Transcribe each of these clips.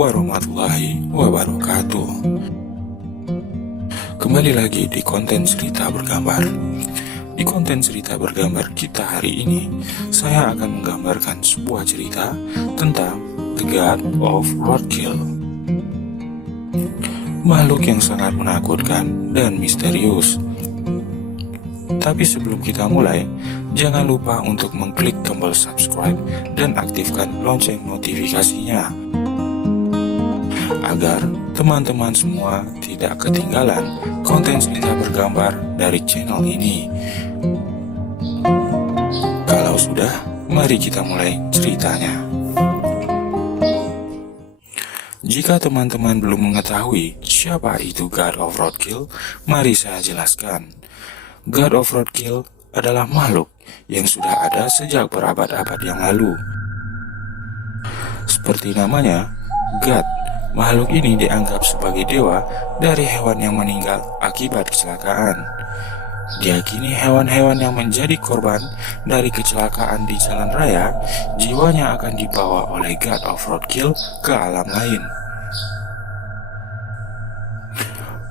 warahmatullahi wabarakatuh. Kembali lagi di konten cerita bergambar. Di konten cerita bergambar kita hari ini, saya akan menggambarkan sebuah cerita tentang The God of Roadkill. Makhluk yang sangat menakutkan dan misterius. Tapi sebelum kita mulai, jangan lupa untuk mengklik tombol subscribe dan aktifkan lonceng notifikasinya agar teman-teman semua tidak ketinggalan konten cerita bergambar dari channel ini. Kalau sudah, mari kita mulai ceritanya. Jika teman-teman belum mengetahui siapa itu God of Roadkill, mari saya jelaskan. God of Roadkill adalah makhluk yang sudah ada sejak berabad-abad yang lalu. Seperti namanya, God, makhluk ini dianggap sebagai dewa dari hewan yang meninggal akibat kecelakaan. Diyakini hewan-hewan yang menjadi korban dari kecelakaan di jalan raya, jiwanya akan dibawa oleh God of Roadkill ke alam lain.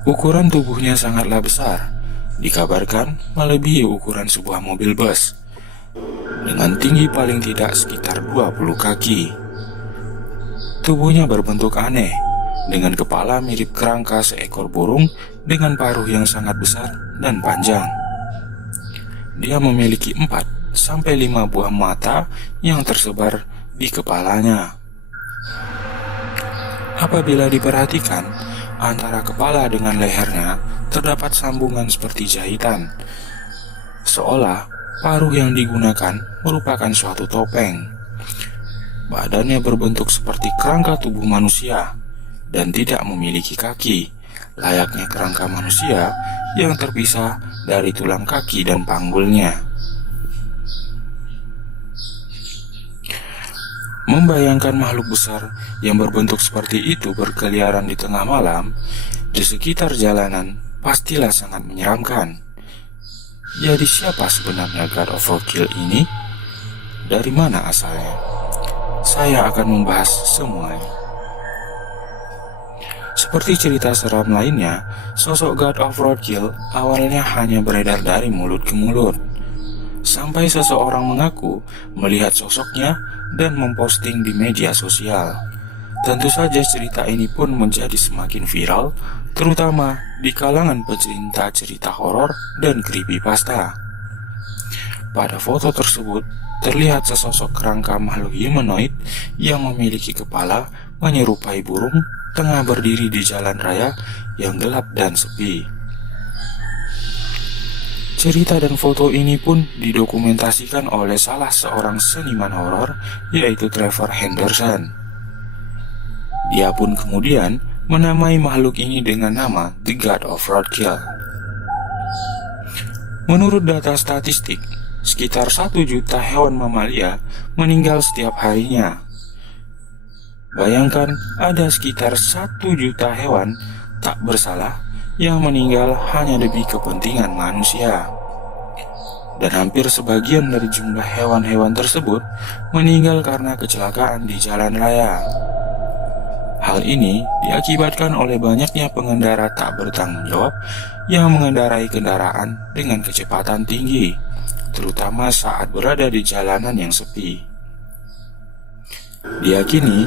Ukuran tubuhnya sangatlah besar, dikabarkan melebihi ukuran sebuah mobil bus, dengan tinggi paling tidak sekitar 20 kaki. Tubuhnya berbentuk aneh, dengan kepala mirip kerangka seekor burung dengan paruh yang sangat besar dan panjang. Dia memiliki 4-5 buah mata yang tersebar di kepalanya. Apabila diperhatikan, antara kepala dengan lehernya terdapat sambungan seperti jahitan, seolah paruh yang digunakan merupakan suatu topeng. Badannya berbentuk seperti kerangka tubuh manusia dan tidak memiliki kaki, layaknya kerangka manusia yang terpisah dari tulang kaki dan panggulnya. Membayangkan makhluk besar yang berbentuk seperti itu berkeliaran di tengah malam di sekitar jalanan pastilah sangat menyeramkan. Jadi siapa sebenarnya God of Roadkill ini? Dari mana asalnya? Saya akan membahas semuanya. Seperti cerita seram lainnya, sosok God of Roadkill awalnya hanya beredar dari mulut ke mulut, sampai seseorang mengaku melihat sosoknya dan memposting di media sosial. Tentu saja cerita ini pun menjadi semakin viral, terutama di kalangan pecinta cerita horor dan creepypasta. Pada foto tersebut, terlihat sesosok kerangka makhluk humanoid yang memiliki kepala menyerupai burung tengah berdiri di jalan raya yang gelap dan sepi. Cerita dan foto ini pun didokumentasikan oleh salah seorang seniman horor, yaitu Trevor Henderson. Dia pun kemudian menamai makhluk ini dengan nama The God of Roadkill. Menurut data statistik, sekitar 1 juta hewan mamalia meninggal setiap harinya. Bayangkan ada sekitar 1 juta hewan tak bersalah yang meninggal hanya demi kepentingan manusia. Dan hampir sebagian dari jumlah hewan-hewan tersebut meninggal karena kecelakaan di jalan raya. Hal ini diakibatkan oleh banyaknya pengendara tak bertanggung jawab yang mengendarai kendaraan dengan kecepatan tinggi, terutama saat berada di jalanan yang sepi. Diyakini,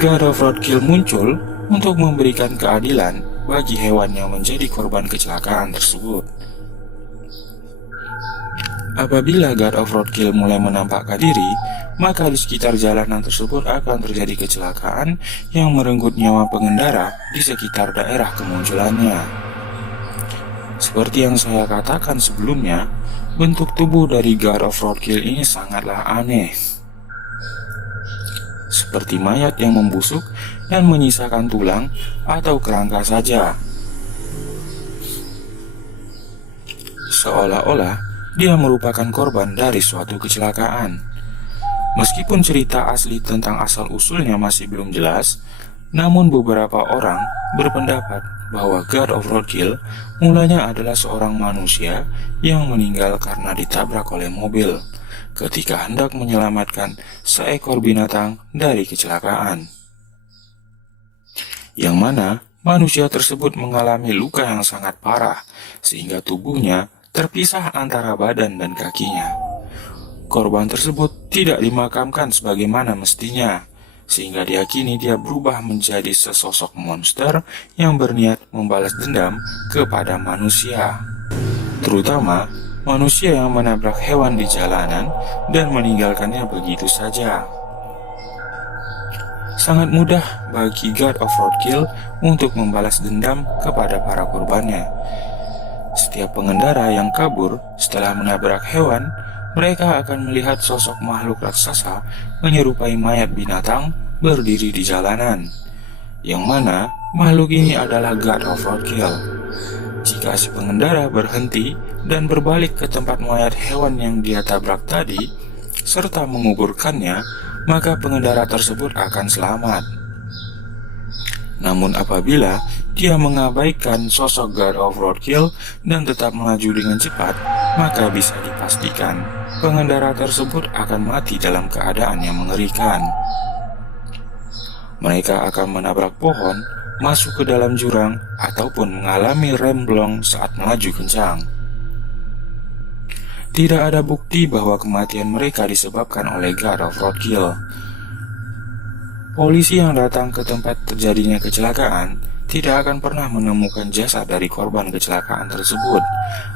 God of Roadkill muncul untuk memberikan keadilan bagi hewan yang menjadi korban kecelakaan tersebut. Apabila God of Roadkill mulai menampakkan diri, maka di sekitar jalanan tersebut akan terjadi kecelakaan yang merenggut nyawa pengendara di sekitar daerah kemunculannya. Seperti yang saya katakan sebelumnya, bentuk tubuh dari God of Roadkill ini sangatlah aneh. Seperti mayat yang membusuk dan menyisakan tulang atau kerangka saja. Seolah-olah dia merupakan korban dari suatu kecelakaan. Meskipun cerita asli tentang asal-usulnya masih belum jelas, namun beberapa orang berpendapat bahwa God of Roadkill mulanya adalah seorang manusia yang meninggal karena ditabrak oleh mobil ketika hendak menyelamatkan seekor binatang dari kecelakaan. yang mana manusia tersebut mengalami luka yang sangat parah, sehingga tubuhnya terpisah antara badan dan kakinya. Korban tersebut tidak dimakamkan sebagaimana mestinya, sehingga diyakini dia berubah menjadi sesosok monster yang berniat membalas dendam kepada manusia. Terutama manusia yang menabrak hewan di jalanan dan meninggalkannya begitu saja. Sangat mudah bagi God of Roadkill untuk membalas dendam kepada para korbannya. Setiap pengendara yang kabur setelah menabrak hewan, mereka akan melihat sosok makhluk raksasa menyerupai mayat binatang berdiri di jalanan, yang mana makhluk ini adalah God of Roadkill. Jika si pengendara berhenti dan berbalik ke tempat mayat hewan yang dia tabrak tadi, serta menguburkannya, maka pengendara tersebut akan selamat. Namun apabila dia mengabaikan sosok God of Roadkill dan tetap melaju dengan cepat, maka bisa dipastikan pengendara tersebut akan mati dalam keadaan yang mengerikan. Mereka akan menabrak pohon, masuk ke dalam jurang, ataupun mengalami remblong saat melaju kencang. Tidak ada bukti bahwa kematian mereka disebabkan oleh God of Roadkill. Polisi yang datang ke tempat terjadinya kecelakaan tidak akan pernah menemukan jasad dari korban kecelakaan tersebut.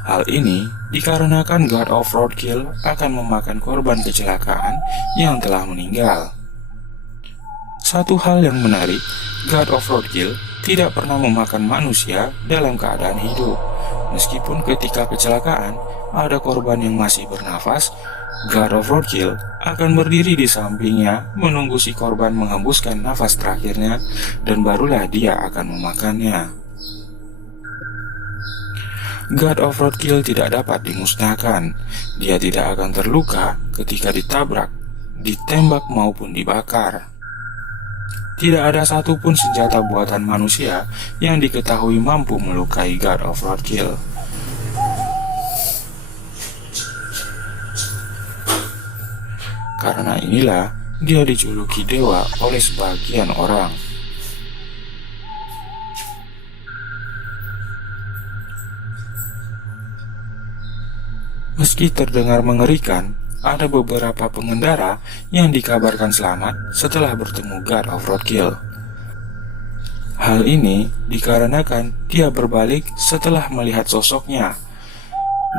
Hal ini dikarenakan God of Roadkill akan memakan korban kecelakaan yang telah meninggal. Satu hal yang menarik, God of Roadkill tidak pernah memakan manusia dalam keadaan hidup. Meskipun ketika kecelakaan ada korban yang masih bernafas, God of Roadkill akan berdiri di sampingnya menunggu si korban menghembuskan nafas terakhirnya, dan barulah dia akan memakannya. God of Roadkill tidak dapat dimusnahkan. Dia tidak akan terluka ketika ditabrak, ditembak maupun dibakar. Tidak ada satupun senjata buatan manusia yang diketahui mampu melukai God of Roadkill. Karena inilah dia dijuluki dewa oleh sebagian orang. Meski terdengar mengerikan, ada beberapa pengendara yang dikabarkan selamat setelah bertemu God of Roadkill. Hal ini dikarenakan dia berbalik setelah melihat sosoknya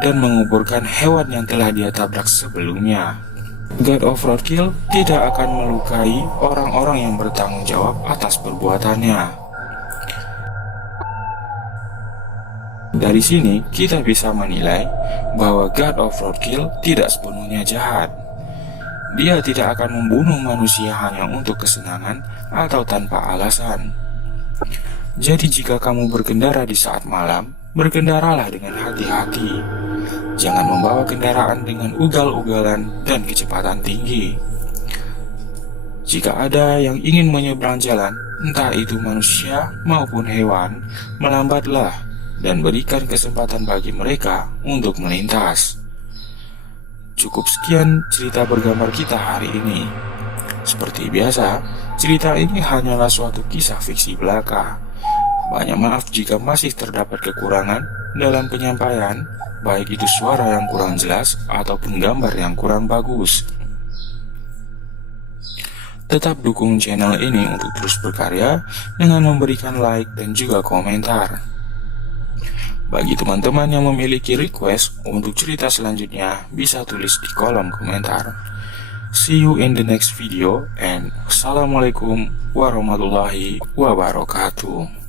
dan menguburkan hewan yang telah dia tabrak sebelumnya. God of Roadkill tidak akan melukai orang-orang yang bertanggung jawab atas perbuatannya. Dari sini kita bisa menilai bahwa God of Roadkill tidak sepenuhnya jahat. Dia tidak akan membunuh manusia hanya untuk kesenangan atau tanpa alasan. Jadi jika kamu berkendara di saat malam, berkendaralah dengan hati-hati. Jangan membawa kendaraan dengan ugal-ugalan dan kecepatan tinggi. Jika ada yang ingin menyeberang jalan, entah itu manusia maupun hewan, melambatlah dan berikan kesempatan bagi mereka untuk melintas. Cukup sekian cerita bergambar kita hari ini. Seperti biasa, cerita ini hanyalah suatu kisah fiksi belaka. Banyak maaf jika masih terdapat kekurangan dalam penyampaian, baik itu suara yang kurang jelas ataupun gambar yang kurang bagus. Tetap dukung channel ini untuk terus berkarya dengan memberikan like dan juga komentar. Bagi teman-teman yang memiliki request untuk cerita selanjutnya, bisa tulis di kolom komentar. See you in the next video and Assalamualaikum warahmatullahi wabarakatuh.